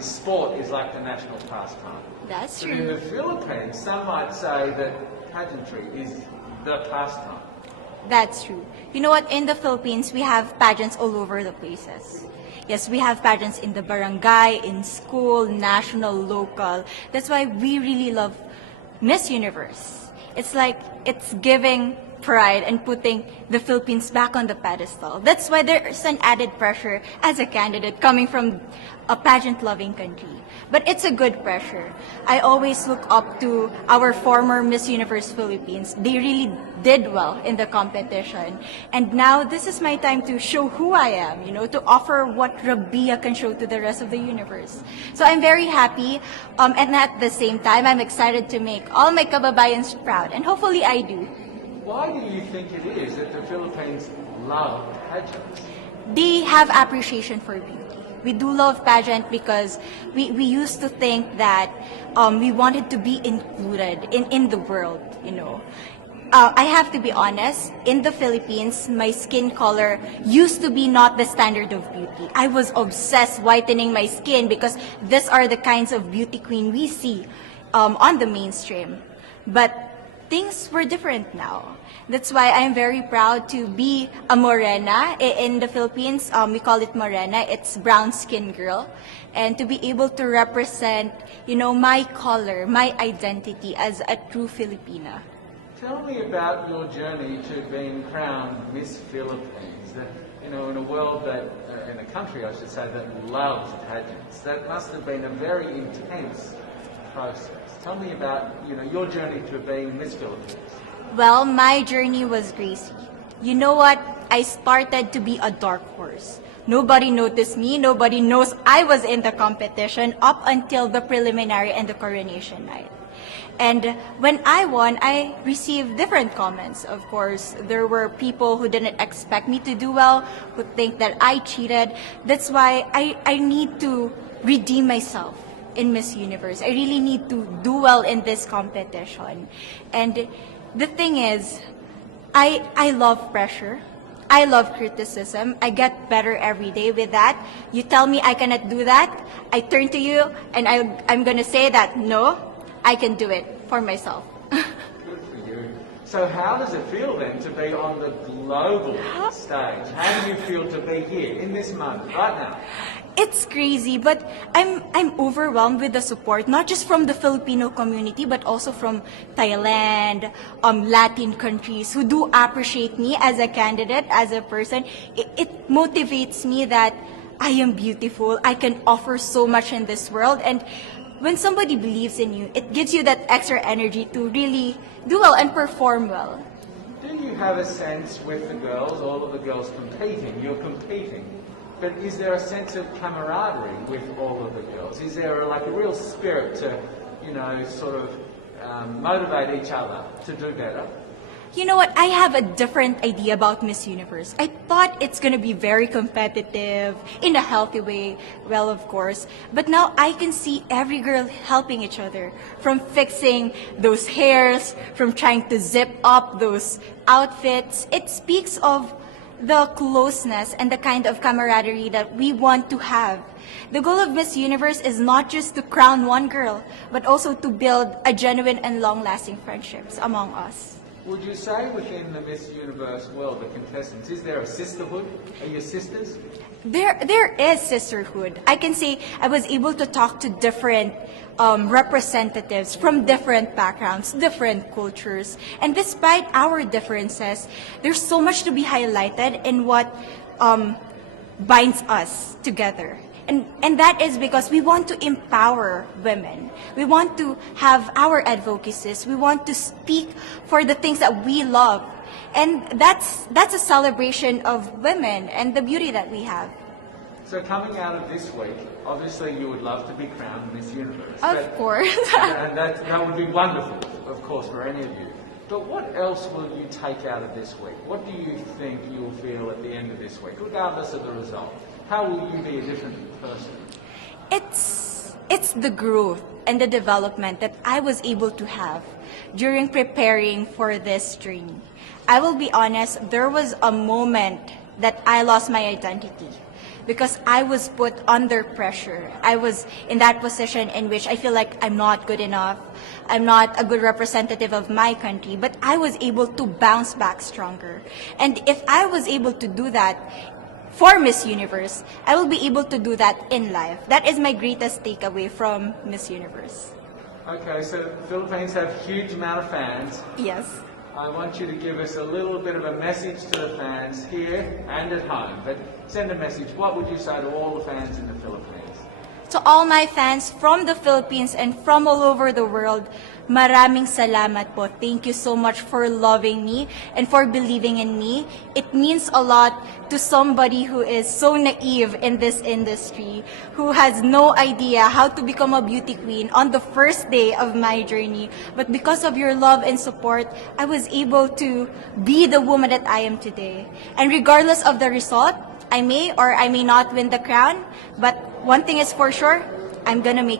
sport is like the national pastime. That's But in true. the Philippines, some might say that pageantry is the pastime. That's true. You know what? In the Philippines, we have pageants all over the places. Yes, we have pageants in the barangay, in school, national, local. That's why we really love Miss Universe. It's like it's giving pride and putting the Philippines back on the pedestal. That's why there's an added pressure as a candidate coming from a pageant-loving country. But it's a good pressure. I always look up to our former Miss Universe Philippines. They really did well in the competition. And now this is my time to show who I am, to offer what Rabiya can show to the rest of the universe. So I'm very happy, and at the same time, I'm excited to make all my kababayans proud. And hopefully I do. Why do you think it is that the Philippines love pageants? They have appreciation for beauty. We do love pageant because we used to think that we wanted to be included in the world, I have to be honest, in the Philippines, my skin color used to be not the standard of beauty. I was obsessed whitening my skin because these are the kinds of beauty queen we see on the mainstream. But things were different now. That's why I'm very proud to be a morena. In the Philippines, we call it morena. It's brown skin girl. And to be able to represent, my color, my identity as a true Filipina. Tell me about your journey to being crowned Miss Philippines. That, in a world that, in a country, I should say, that loves pageants. That must have been a very intense process. Tell me about, your journey to being Miss Philippines. Well, my journey was crazy. You know what? I started to be a dark horse. Nobody noticed me. Nobody knows I was in the competition up until the preliminary and the coronation night. And when I won, I received different comments. Of course, there were people who didn't expect me to do well, who think that I cheated. That's why I need to redeem myself in Miss Universe. I really need to do well in this competition. And the thing is, I love pressure. I love criticism. I get better every day with that. You tell me I cannot do that, I turn to you and I'm going to say that, no, I can do it for myself. Good for you. So how does it feel then to be on the global stage? How do you feel to be here in this moment, right now? It's crazy, but I'm overwhelmed with the support, not just from the Filipino community, but also from Thailand, Latin countries who do appreciate me as a candidate, as a person. It motivates me that I am beautiful. I can offer so much in this world. And when somebody believes in you, it gives you that extra energy to really do well and perform well. Do you have a sense with the girls, all of the girls competing, you're competing, but is there a sense of camaraderie with all of the girls? Is there a real spirit to, sort of motivate each other to do better? You know what? I have a different idea about Miss Universe. I thought it's going to be very competitive, in a healthy way, well, of course. But now I can see every girl helping each other, from fixing those hairs, from trying to zip up those outfits. It speaks of the closeness and the kind of camaraderie that we want to have. The goal of Miss Universe is not just to crown one girl, but also to build a genuine and long-lasting friendships among us. Would you say within the Miss Universe world, the contestants, is there a sisterhood? Are you sisters? There is sisterhood. I can say I was able to talk to different representatives from different backgrounds, different cultures. And despite our differences, there's so much to be highlighted in what binds us together. And that is because we want to empower women. We want to have our advocacies. We want to speak for the things that we love. And that's a celebration of women and the beauty that we have. So coming out of this week, obviously you would love to be crowned Miss Universe. Of course. And that would be wonderful, of course, for any of you. But what else will you take out of this week? What do you think you'll feel at the end of this week, regardless of the result? How will you be a different person? It's the growth and the development that I was able to have during preparing for this journey. I will be honest, there was a moment that I lost my identity. because I was put under pressure. I was in that position in which I feel like I'm not good enough. I'm not a good representative of my country, but I was able to bounce back stronger. And if I was able to do that for Miss Universe, I will be able to do that in life. That is my greatest takeaway from Miss Universe. Okay, so the Philippines have huge amount of fans. Yes. I want you to give us a little bit of a message to the fans here and at home. But send a message. What would you say to all the fans in the Philippines? To all my fans from the Philippines and from all over the world, maraming salamat po. Thank you so much for loving me and for believing in me. It means a lot to somebody who is so naive in this industry, who has no idea how to become a beauty queen on the first day of my journey. But because of your love and support, I was able to be the woman that I am today. And regardless of the result, I may or I may not win the crown, but one thing is for sure, I'm gonna make